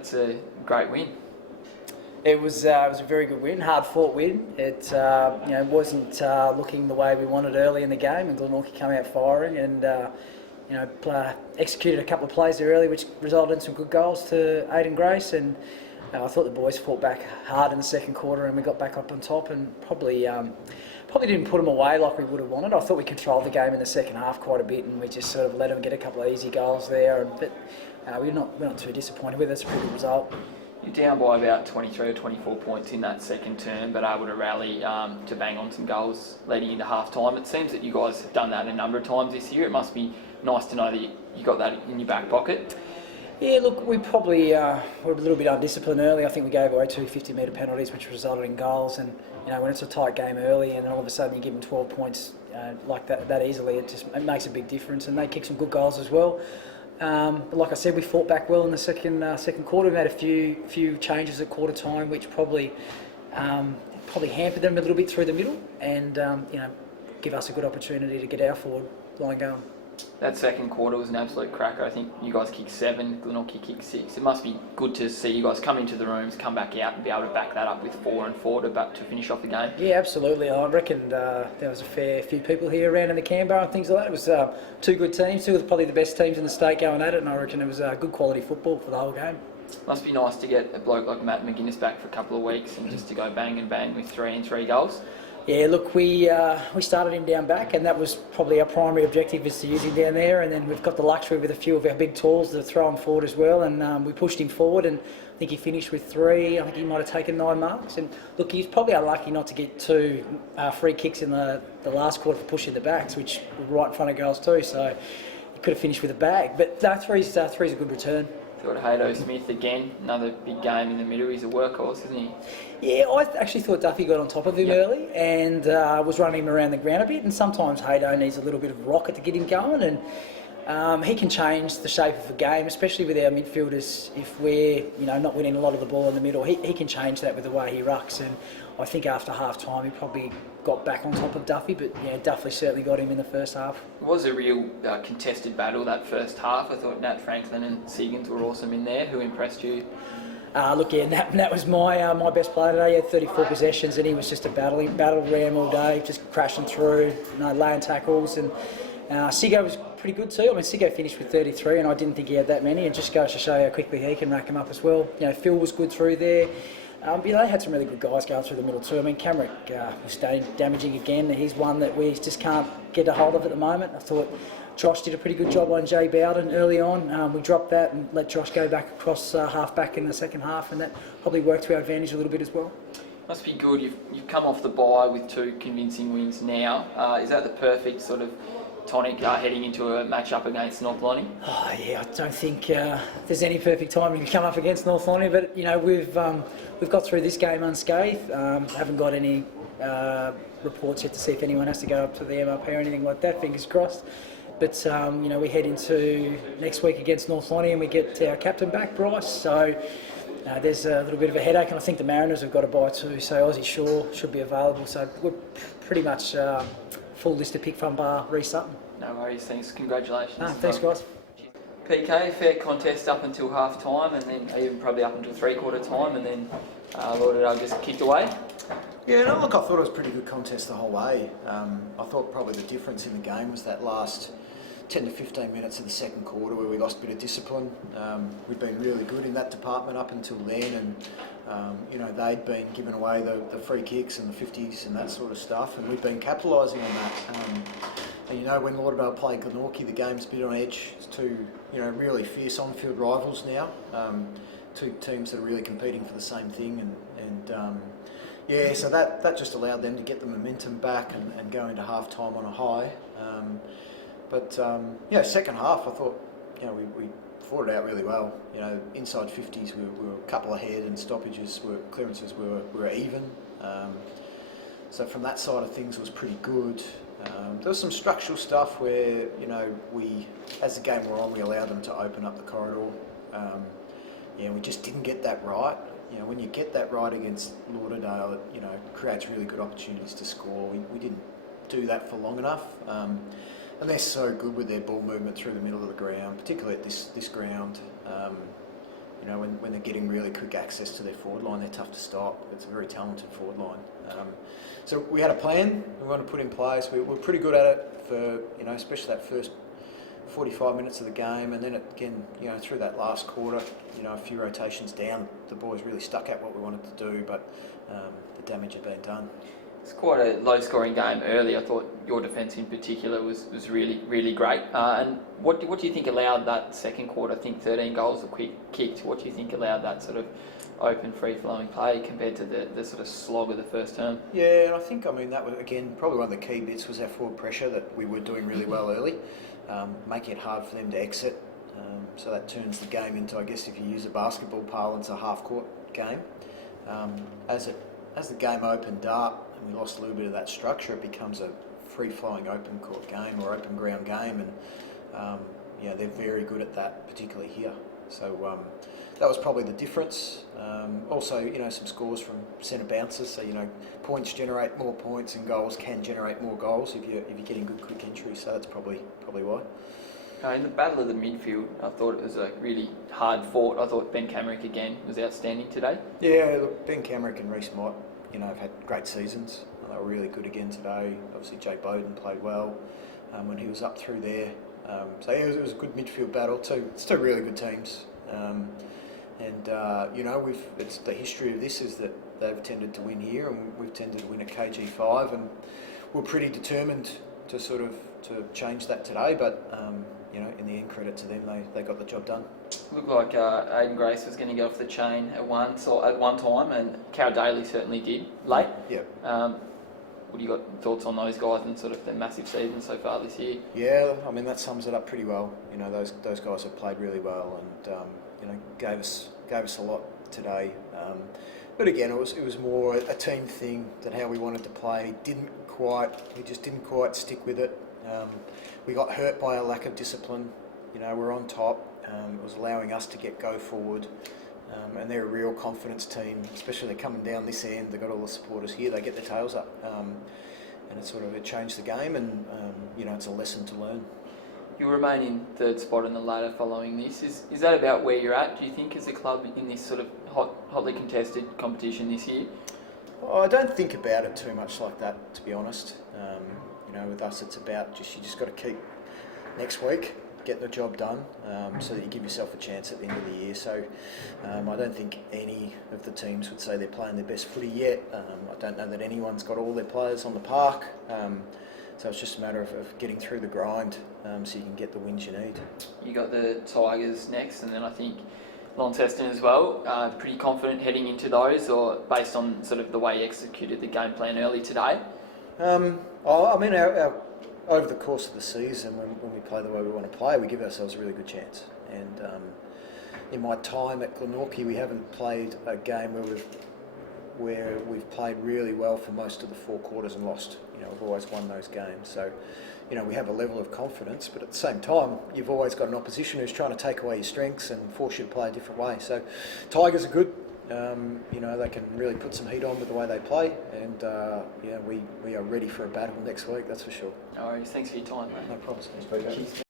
That's a great win. It was a very good win, hard-fought win. It wasn't looking the way we wanted early in the game, and Glenorchy came out firing and executed a couple of plays there early, which resulted in some good goals to aid and grace. And I thought the boys fought back hard in the second quarter, and we got back up on top and probably didn't put them away like we would have wanted. I thought we controlled the game in the second half quite a bit, and we just sort of let them get a couple of easy goals there. But we're not too disappointed with it. It's a pretty good result. You're down by about 23 or 24 points in that second term, but able to rally to bang on some goals leading into half-time. It seems that you guys have done that a number of times this year. It must be nice to know that you got that in your back pocket. Yeah, look, we probably were a little bit undisciplined early. I think we gave away 2 50-metre penalties, which resulted in goals. And when it's a tight game early, and then all of a sudden you give them 12 points like that easily, it makes a big difference. And they kicked some good goals as well. But like I said, we fought back well in the second quarter. We made a few changes at quarter time, which probably hampered them a little bit through the middle, and give us a good opportunity to get our forward line going. That second quarter was an absolute cracker. I think you guys kicked 7, Glenorchy kicked 6. It must be good to see you guys come into the rooms, come back out, and be able to back that up with 4 and 4 to finish off the game. Yeah, absolutely. I reckon there was a fair few people here around in the Canberra and things like that. It was 2 good teams, 2 of probably the best teams in the state going at it, and I reckon it was good quality football for the whole game. Must be nice to get a bloke like Matt McGuinness back for a couple of weeks and just to go bang and bang with 3 and 3 goals. Yeah, look, we started him down back, and that was probably our primary objective, is to use him down there. And then we've got the luxury with a few of our big tools to throw him forward as well. And we pushed him forward, and I think he finished with 3. I think he might have taken 9 marks. And look, he's probably unlucky not to get 2 free kicks in the last quarter for pushing the backs, which were right in front of goals too. So he could have finished with a bag. But no, three's a good return. Thought Haydo Smith again, another big game in the middle. He's a workhorse, isn't he? Yeah, I actually thought Duffy got on top of him early and was running him around the ground a bit. And sometimes Haydo needs a little bit of rocket to get him going. And he can change the shape of the game, especially with our midfielders. If we're not winning a lot of the ball in the middle, he can change that with the way he rucks. And I think after half time he probably got back on top of Duffy, but yeah, Duffy certainly got him in the first half. It was a real contested battle that first half. I thought Nat Franklin and Siggins were awesome in there. Who impressed you? Look, yeah, Nat was my best player today. He had 34 possessions and he was just a battle ram all day, just crashing through, laying tackles. And Siggo was pretty good too. I mean, Siggo finished with 33 and I didn't think he had that many. It just goes to show how quickly he can rack them up as well. Phil was good through there. They had some really good guys going through the middle too. I mean, Kamaric was damaging again. He's one that we just can't get a hold of at the moment. I thought Josh did a pretty good job on Jay Bowden early on. We dropped that and let Josh go back across half back in the second half, and that probably worked to our advantage a little bit as well. Must be good. You've come off the bye with 2 convincing wins now. Is that the perfect sort of tonic heading into a match-up against North Lonnie? Oh yeah, I don't think there's any perfect timing to come up against North Lonnie, but we've got through this game unscathed. Haven't got any reports yet to see if anyone has to go up to the MRP or anything like that. Fingers crossed. But we head into next week against North Lonnie and we get our captain back, Bryce. So there's a little bit of a headache, and I think the Mariners have got a bye too. So Aussie Shaw should be available. So we're pretty much full list to pick from bar Reece Sutton. No worries, thanks. Congratulations. Thanks, guys. PK, fair contest up until half time, and then even probably up until 3/4 time, and then Lauderdale just kicked away. Yeah, no, look, I thought it was a pretty good contest the whole way. I thought probably the difference in the game was that last 10 to 15 minutes of the second quarter where we lost a bit of discipline. We'd been really good in that department up until then, and they'd been giving away the free kicks and the 50s and that sort of stuff, and we've been capitalising on that. And when Lauderdale play Glenorchy, the game's a bit on edge. It's 2 really fierce on-field rivals now, 2 teams that are really competing for the same thing, so that just allowed them to get the momentum back and go into half time on a high. Second half I thought we fought it out really well. Inside 50s we were a couple ahead, and clearances were even. So from that side of things it was pretty good. There was some structural stuff where we, as the game wore on, we allowed them to open up the corridor. We just didn't get that right. When you get that right against Lauderdale, it creates really good opportunities to score. We didn't do that for long enough. And they're so good with their ball movement through the middle of the ground, particularly at this ground. You know, when they're getting really quick access to their forward line, they're tough to stop. It's a very talented forward line. So we had a plan we wanted to put in place. We were pretty good at it for, you know, especially that first 45 minutes of the game, and then again, you know, through that last quarter, you know, a few rotations down, the boys really stuck at what we wanted to do, but the damage had been done. It's quite a low-scoring game early. I thought your defence in particular was really, really great. And what do you think allowed that second quarter? I think 13 goals were kicked. What do you think allowed that sort of open, free-flowing play compared to the sort of slog of the first term? Yeah, and I think, I mean, that was, again, probably one of the key bits was our forward pressure, that we were doing really well early, making it hard for them to exit. So that turns the game into, I guess, if you use a basketball parlance, a half-court game. As the game opened up, and we lost a little bit of that structure, it becomes a free-flowing open court game or open ground game, and yeah, they're very good at that, particularly here. So that was probably the difference. Also, you know, some scores from centre bounces. So, you know, points generate more points, and goals can generate more goals if you're getting good quick entry. So that's probably why. In the battle of the midfield, I thought it was a really hard fought. I thought Ben Kamaric again was outstanding today. Yeah, look, Ben Kamaric and Mott, you know, have had great seasons. They were really good again today. Obviously, Bowden played well when he was up through there. So yeah, it was a good midfield battle too. It's two really good teams. You know, it's the history of this is that they've tended to win here, and we've tended to win at KG5, and we're pretty determined to to change that today. But you know, in the end, credit to them, they got the job done. Looked like Aiden Grace was going to get off the chain at one time, and Daly certainly did late. Yeah. What do you got thoughts on those guys and sort of their massive season so far this year? Yeah, I mean that sums it up pretty well. You know, those guys have played really well, and you know, gave us a lot today. But again, it was more a team thing than how we wanted to play. We just didn't quite stick with it. We got hurt by a lack of discipline. You know, we're on top. It was allowing us to go forward. And they're a real confidence team, especially they're coming down this end. They've got all the supporters here. They get their tails up, and it changed the game. And you know, it's a lesson to learn. You remain in third spot in the ladder following this. Is that about where you're at? Do you think as a club in this sort of hotly contested competition this year? Well, I don't think about it too much like that, to be honest. You know, with us, it's about you just got to keep next week. Get the job done so that you give yourself a chance at the end of the year. So I don't think any of the teams would say they're playing their best footy yet. I don't know that anyone's got all their players on the park. So it's just a matter of getting through the grind so you can get the wins you need. You got the Tigers next, and then I think Launceston as well. Pretty confident heading into those, or based on sort of the way you executed the game plan early today? I mean, over the course of the season, when we play the way we want to play, we give ourselves a really good chance. And in my time at Glenorchy, we haven't played a game where we've played really well for most of the four quarters and lost. You know, we've always won those games. So, you know, we have a level of confidence, but at the same time, you've always got an opposition who's trying to take away your strengths and force you to play a different way. So, Tigers are good. You know, they can really put some heat on with the way they play, and yeah, we are ready for a battle next week, that's for sure. All right, thanks for your time, mate. No problems. Cheers.